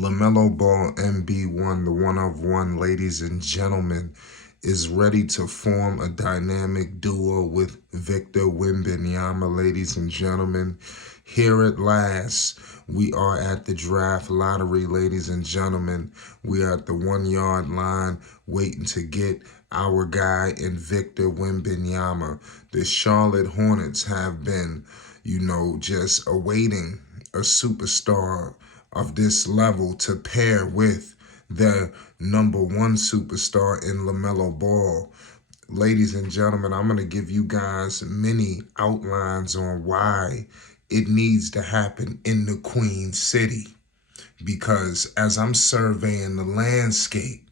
Lamelo Ball MB1, the one of one, ladies and gentlemen, is ready to form a dynamic duo with Victor Wembanyama, ladies and gentlemen. Here at last, we are at the draft lottery, ladies and gentlemen. We are at the 1 yard line waiting to get our guy in Victor Wembanyama. The Charlotte Hornets have been, just awaiting a superstar of this level to pair with the #1 superstar in Lamelo Ball. Ladies and gentlemen, I'm going to give you guys many outlines on why it needs to happen in the Queen City. Because as I'm surveying the landscape,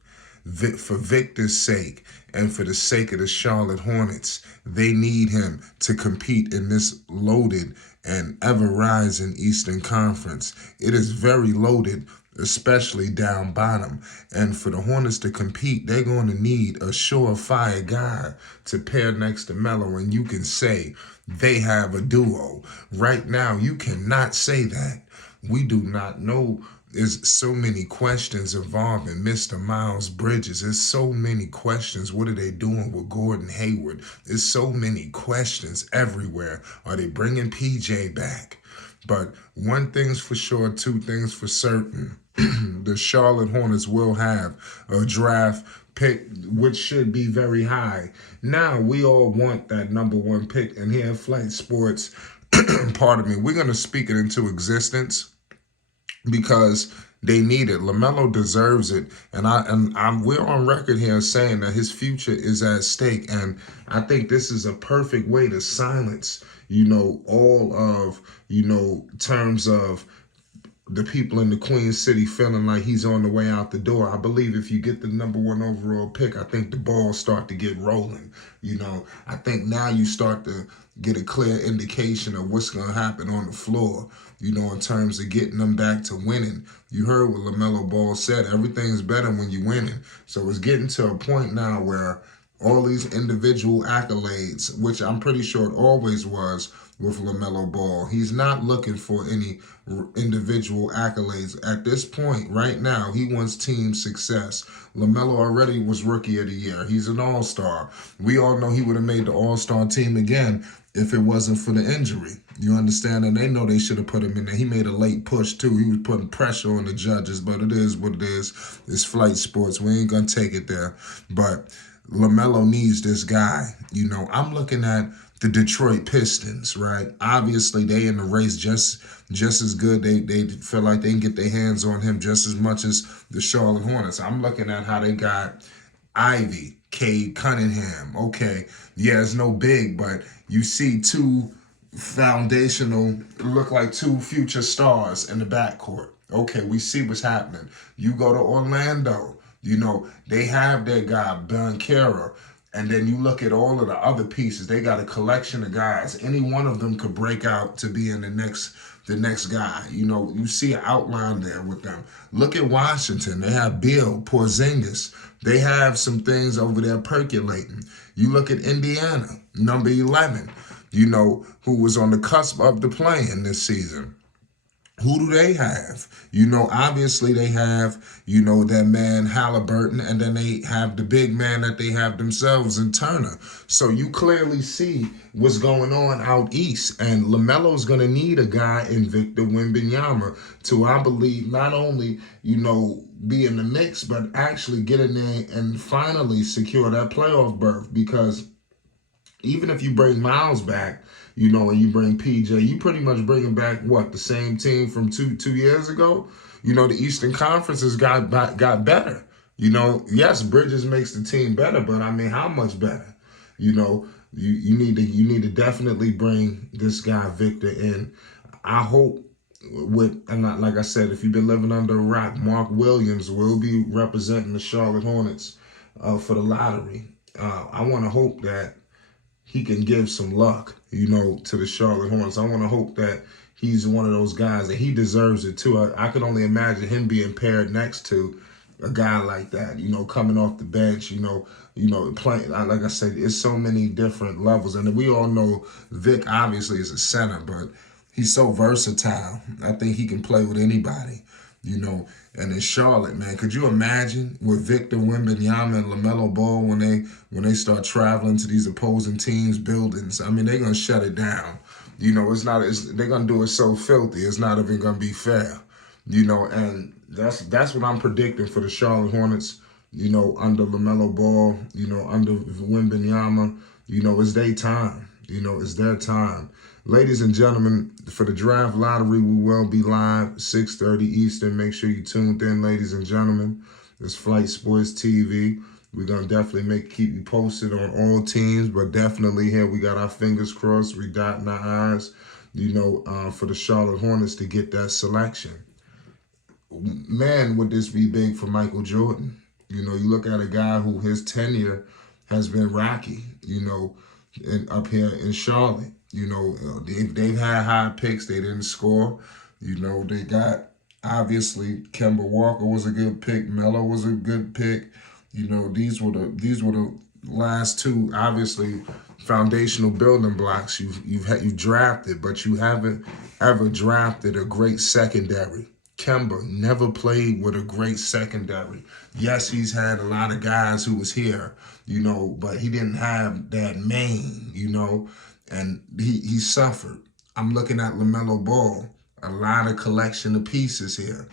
for Victor's sake and for the sake of the Charlotte Hornets, they need him to compete in this loaded and ever-rising Eastern Conference. It is very loaded, especially down bottom. And for the Hornets to compete, they're going to need a surefire guy to pair next to Melo, and you can say they have a duo. Right now, you cannot say that. We do not know. There's so many questions involving Mr. Miles Bridges. There's so many questions. What are they doing with Gordon Hayward? There's so many questions everywhere. Are they bringing PJ back? But one thing's for sure, two things for certain. The Charlotte Hornets will have a draft pick, which should be very high. Now, we all want that #1 pick. And here at Flight Sports, pardon me, we're going to speak it into existence, because they need it. Lamelo deserves it, and we're on record here saying that his future is at stake. And I think this is a perfect way to silence, all of, terms of the people in the Queen City feeling like he's on the way out the door. I believe if you get the #1 overall pick, I think the balls start to get rolling. I think now you start to get a clear indication of what's going to happen on the floor, in terms of getting them back to winning. You heard what LaMelo Ball said. Everything's better when you're winning. So it's getting to a point now where all these individual accolades, which I'm pretty sure it always was with LaMelo Ball, he's not looking for any individual accolades. At this point, right now, he wants team success. LaMelo already was Rookie of the Year. He's an all-star. We all know he would have made the all-star team again if it wasn't for the injury. You understand? And they know they should have put him in there. He made a late push, too. He was putting pressure on the judges, but it is what it is. It's Flight Sports. We ain't going to take it there. But LaMelo needs this guy. I'm looking at the Detroit Pistons, right? Obviously, they in the race just as good. They feel like they can get their hands on him just as much as the Charlotte Hornets. I'm looking at how they got Ivy, Cade Cunningham. Okay, yeah, it's no big, but you see two foundational, look like two future stars in the backcourt. Okay, we see what's happening. You go to Orlando, they have their guy, Banchero. And then you look at all of the other pieces. They got a collection of guys. Any one of them could break out to be in the next guy. You see an outline there with them. Look at Washington. They have Bill, Porzingis. They have some things over there percolating. You look at Indiana, #11, who was on the cusp of the play-in this season. Who do they have? Obviously they have, that man Halliburton, and then they have the big man that they have themselves in Turner. So you clearly see what's going on out east. And LaMelo's going to need a guy in Victor Wembanyama to, I believe, not only, be in the mix, but actually get in there and finally secure that playoff berth. Because even if you bring Miles back, and you bring PJ, you pretty much bringing back, the same team from two years ago? The Eastern Conference has got better. Yes, Bridges makes the team better, but I mean, how much better? You need to definitely bring this guy Victor in. I hope like I said, if you've been living under a rock, Mark Williams will be representing the Charlotte Hornets for the lottery. I want to hope that he can give some luck, to the Charlotte Hornets. I want to hope that he's one of those guys, and he deserves it too. I could only imagine him being paired next to a guy like that, coming off the bench, playing. Like I said, it's so many different levels. And we all know Vic obviously is a center, but he's so versatile. I think he can play with anybody. And in Charlotte, man, could you imagine with Victor Wembanyama and Lamelo Ball when they start traveling to these opposing teams' buildings? I mean, they're gonna shut it down. They're gonna do it so filthy. It's not even gonna be fair. And that's what I'm predicting for the Charlotte Hornets. Under Lamelo Ball, under Wembanyama, it's their time. It's their time. Ladies and gentlemen, for the draft lottery, we will be live 6:30 Eastern. Make sure you tuned in, ladies and gentlemen. It's Flight Sports TV. We're gonna definitely keep you posted on all teams, but definitely here we got our fingers crossed, we dotting our eyes, for the Charlotte Hornets to get that selection. Man, would this be big for Michael Jordan? You look at a guy who his tenure has been rocky, up here in Charlotte. They've had high picks. They didn't score. They got, obviously, Kemba Walker was a good pick. Melo was a good pick. These were the last two, obviously, foundational building blocks you've drafted, but you haven't ever drafted a great secondary. Kemba never played with a great secondary. Yes, he's had a lot of guys who was here, but he didn't have that main, and he suffered. I'm looking at LaMelo Ball, a lot of collection of pieces here,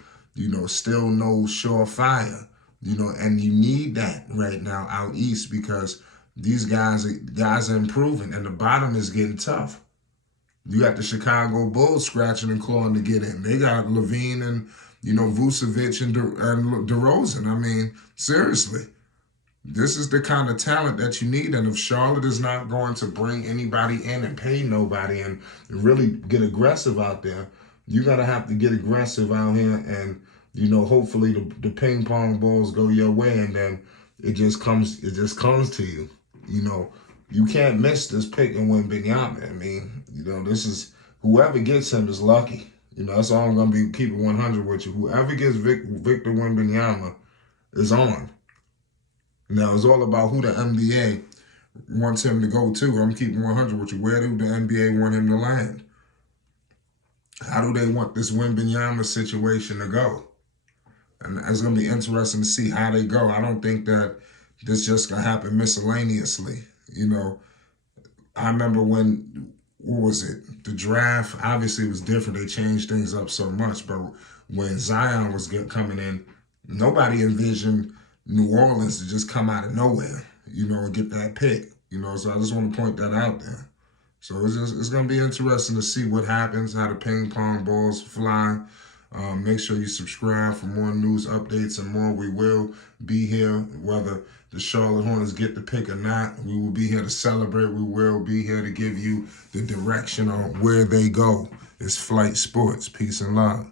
still no surefire, and you need that right now out east because these guys are improving, and the bottom is getting tough. You got the Chicago Bulls scratching and clawing to get in. They got Levine and, Vucevic and DeRozan. I mean, seriously, this is the kind of talent that you need. And if Charlotte is not going to bring anybody in and pay nobody and really get aggressive out there, you're going to have to get aggressive out here and, hopefully the ping pong balls go your way and then it just comes to you, You can't miss this pick and Wembanyama. I mean, this is, whoever gets him is lucky. That's all I'm going to be keeping 100 with you. Whoever gets Victor Wembanyama is on. Now, it's all about who the NBA wants him to go to. I'm keeping 100 with you. Where do the NBA want him to land? How do they want this Wembanyama situation to go? And it's going to be interesting to see how they go. I don't think that this just going to happen miscellaneously. I remember when, what was it? The draft obviously was different. They changed things up so much. But when Zion was coming in, nobody envisioned New Orleans to just come out of nowhere, and get that pick. So I just want to point that out there. So it's going to be interesting to see what happens, how the ping pong balls fly. Make sure you subscribe for more news updates and more. We will be here, whether the Charlotte Hornets get the pick or not. We will be here to celebrate. We will be here to give you the direction on where they go. It's Flight Sports. Peace and love.